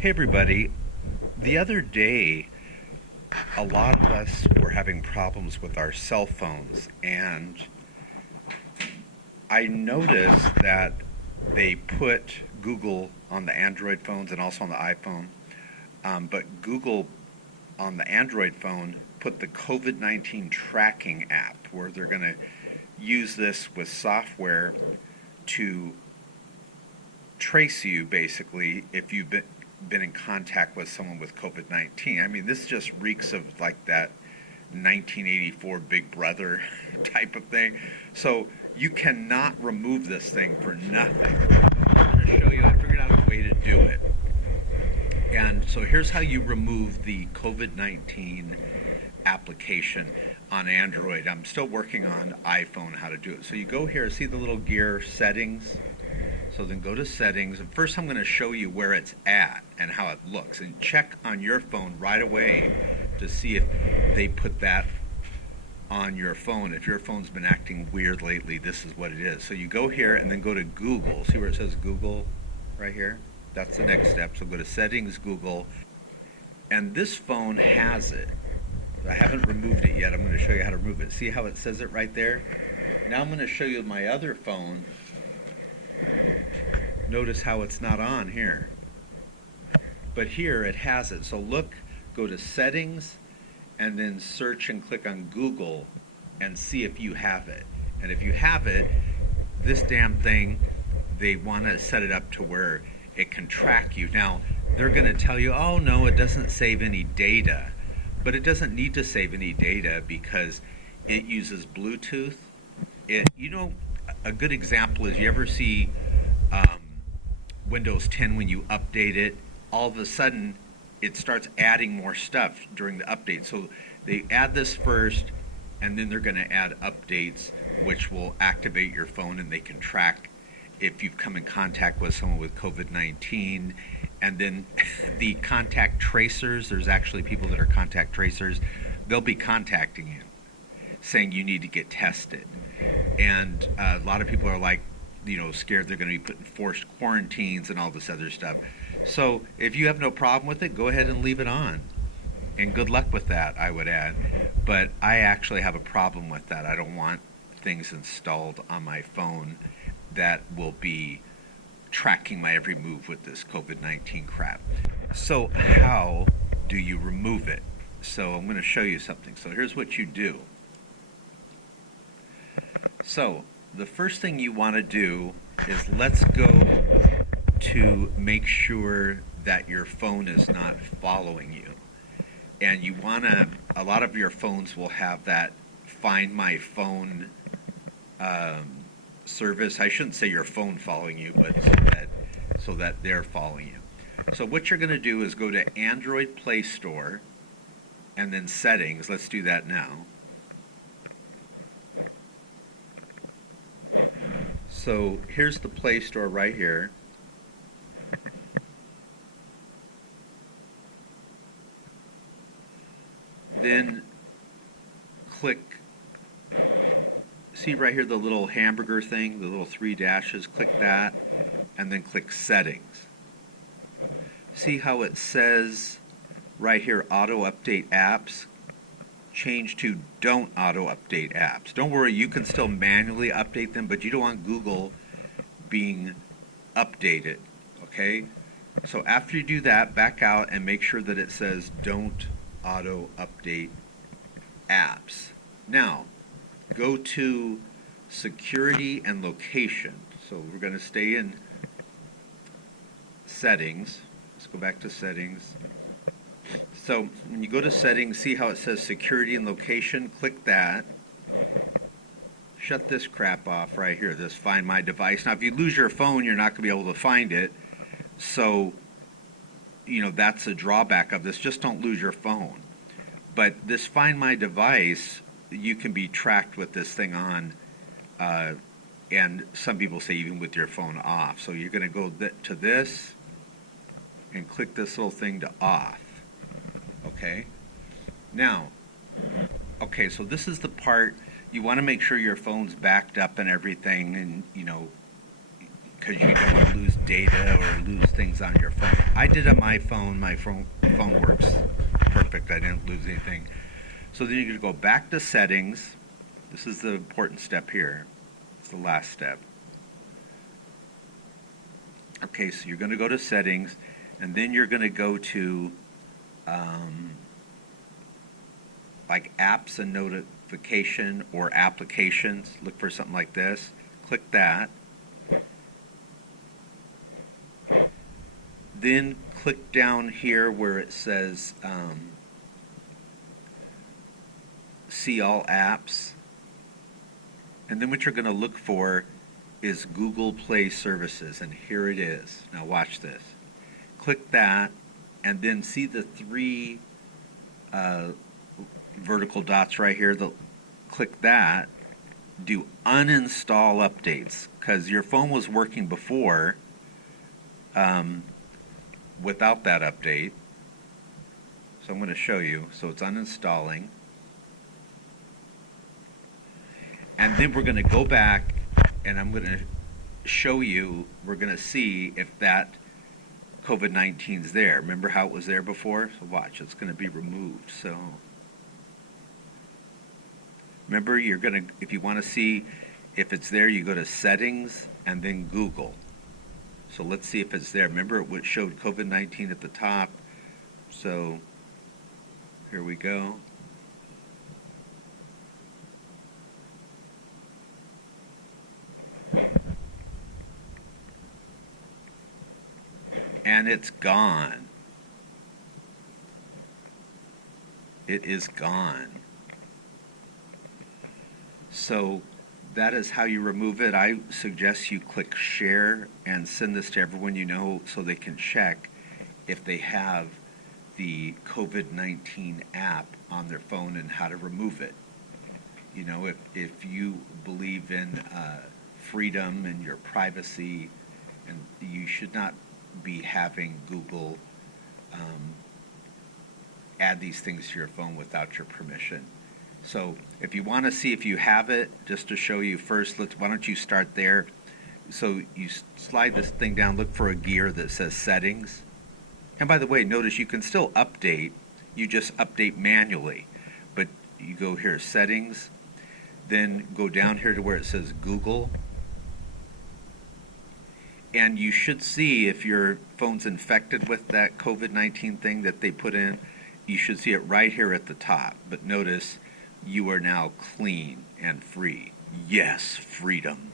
Hey everybody, the other day a lot of us were having problems with our cell phones, and I noticed that they put Google on the Android phones and also on the iPhone, but Google on the Android phone put the COVID-19 tracking app where they're going to use this with software to trace you basically if you've been in contact with someone with COVID-19. I mean, this just reeks of like that 1984 Big Brother type of thing. So you cannot remove this thing for nothing. I'm going to show you, I figured out a way to do it. And so here's how you remove the COVID-19 application on Android. I'm still working on iPhone how to do it. So you go here, see the little gear settings? So then go to settings, and first I'm going to show you where it's at and how it looks, and check on your phone right away to see if they put that on your phone. If your phone's been acting weird lately, this is what it is. So you go here and then go to Google. See where it says Google right here? That's the next step. So go to settings, Google, and this phone has it. I haven't removed it yet. I'm going to show you how to remove it. See how it says it right there? Now I'm going to show you my other phone. Notice how it's not on here. But here it has it. So look, go to settings and then search and click on Google and see if you have it. And if you have it, this damn thing, they want to set it up to where it can track you. Now, they're going to tell you, oh no, it doesn't save any data. But it doesn't need to save any data because it uses Bluetooth. A good example is you ever see Windows 10 when you update it, all of a sudden it starts adding more stuff during the update. So they add this first, and then they're going to add updates which will activate your phone, and they can track if you've come in contact with someone with COVID-19. And then the contact tracers, there's actually people that are contact tracers, they'll be contacting you saying you need to get tested. And a lot of people are like, scared they're going to be put in forced quarantines and all this other stuff. So if you have no problem with it, go ahead and leave it on. And good luck with that, I would add. But I actually have a problem with that. I don't want things installed on my phone that will be tracking my every move with this COVID-19 crap. So how do you remove it? So I'm going to show you something. So here's what you do. So the first thing you want to do is let's go to make sure that your phone is not following you. And you want to, a lot of your phones will have that Find My Phone service. I shouldn't say your phone following you, but so that they're following you. So what you're going to do is go to Android Play Store and then settings. Let's do that now. So here's the Play Store right here. Then click, see right here the little hamburger thing, the little 3 dashes, click that, and then click settings. See how it says right here, auto update apps? Change to don't auto update apps. Don't worry, you can still manually update them, but you don't want Google being updated, okay? So after you do that, back out and make sure that it says don't auto update apps. Now, go to security and location. So we're going to stay in settings. Let's go back to settings. So when you go to settings, see how it says security and location? Click that. Shut this crap off right here, this Find My Device. Now if you lose your phone, you're not going to be able to find it. So, that's a drawback of this. Just don't lose your phone. But this Find My Device, you can be tracked with this thing on, and some people say even with your phone off. So you're going to go to this and click this little thing to off. Okay? Now, okay, so this is the part you want to make sure your phone's backed up and everything, and because you don't want to lose data or lose things on your phone. I did on my phone. My phone works perfect. I didn't lose anything. So then you're going to go back to settings. This is the important step here. It's the last step. Okay, so you're going to go to settings, and then you're going to go to like apps and notification or applications. Look for something like this. Click that. Then click down here where it says see all apps. And then what you're going to look for is GooglePLAYservices, and here it is. Now watch this. Click that, and then see the three vertical dots right here. Click that. Do uninstall updates, because your phone was working before without that update. So I'm going to show you. So it's uninstalling. And then we're going to go back, and I'm going to show you, we're going to see if that COVID-19 is there. Remember how it was there before? So watch, it's going to be removed. So remember, you're going to, if you want to see if it's there, you go to settings and then Google. So let's see if it's there. Remember, it showed COVID-19 at the top. So here we go. And it's gone. It is gone. So that is how you remove it. I suggest you click share and send this to everyone you know so they can check if they have the COVID-19 app on their phone and how to remove it. You know, if you believe in freedom and your privacy, and you should not be having Google add these things to your phone without your permission. So if you want to see if you have it, just to show you first, why don't you start there. So you slide this thing down, look for a gear that says settings. And by the way, notice you can still update, you just update manually. But you go here, settings, then go down here to where it says Google. And you should see if your phone's infected with that COVID-19 thing that they put in, you should see it right here at the top. But notice, you are now clean and free. Yes, freedom.